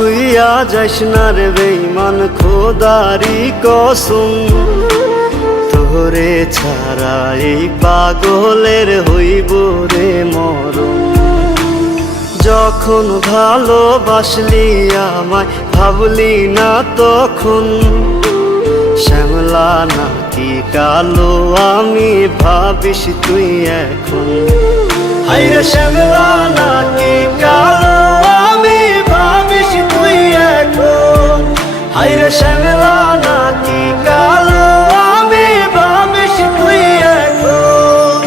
ছুইয়া যাইস না রে বেঈমান খোদারি কসম, তোরে ছাড়া এই পাগলের হইব রে মরণ। যখন ভালোবাসলি আমায় ভাবলি না তখন, শ্যামলা নাকি কালো আমি ভাবিস তুই এখন। হায়রে শ্যামলা নাকি কালো আমি ভাবিস তুই এখন। হায়রে শ্যামলা নাকি কালো আমি ভাবিস তুই এখন।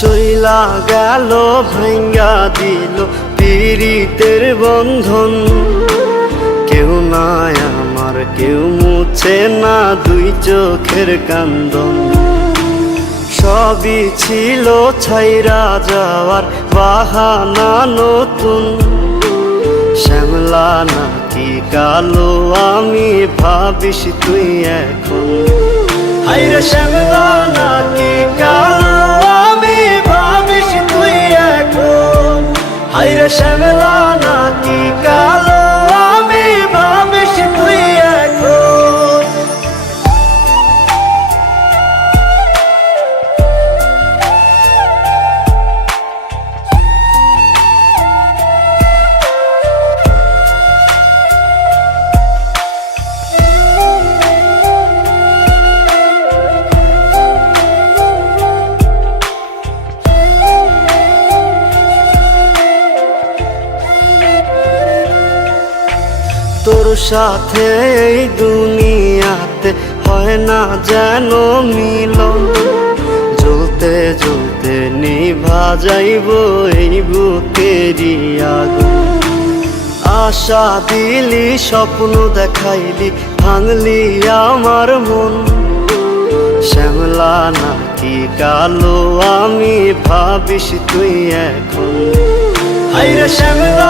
চইলা গেল ভাঙ্গা দিল পীড়িতের বন্ধন, কেউ নাই আমার কেউ মুছে না দুই চোখের কান্দন। সবই ছিল ছাইরা যাওয়ার বাহানা নতুন, শ্যামলা নাকি কালো আমি ভাবিস তুই এখন। হায়রে শ্যামলা নাকি কালো আমি ভাবিস তুই এখন। হায়রে শ্যামলা নাকি কালো আমি ভাবিস তুই এখন। তোর সাথে এই দুনিয়াতে হয় না যেন মিলন, জ্বলতে জ্বলতে নিভা যাইব এই বুকেরই আগুন। আশা দিলি স্বপ্ন দেখাইলি ভাঙলি আমার মন, শ্যামলা নাকি কালো আমি ভাবিস তুই এখন। হায়রে শ্যামলা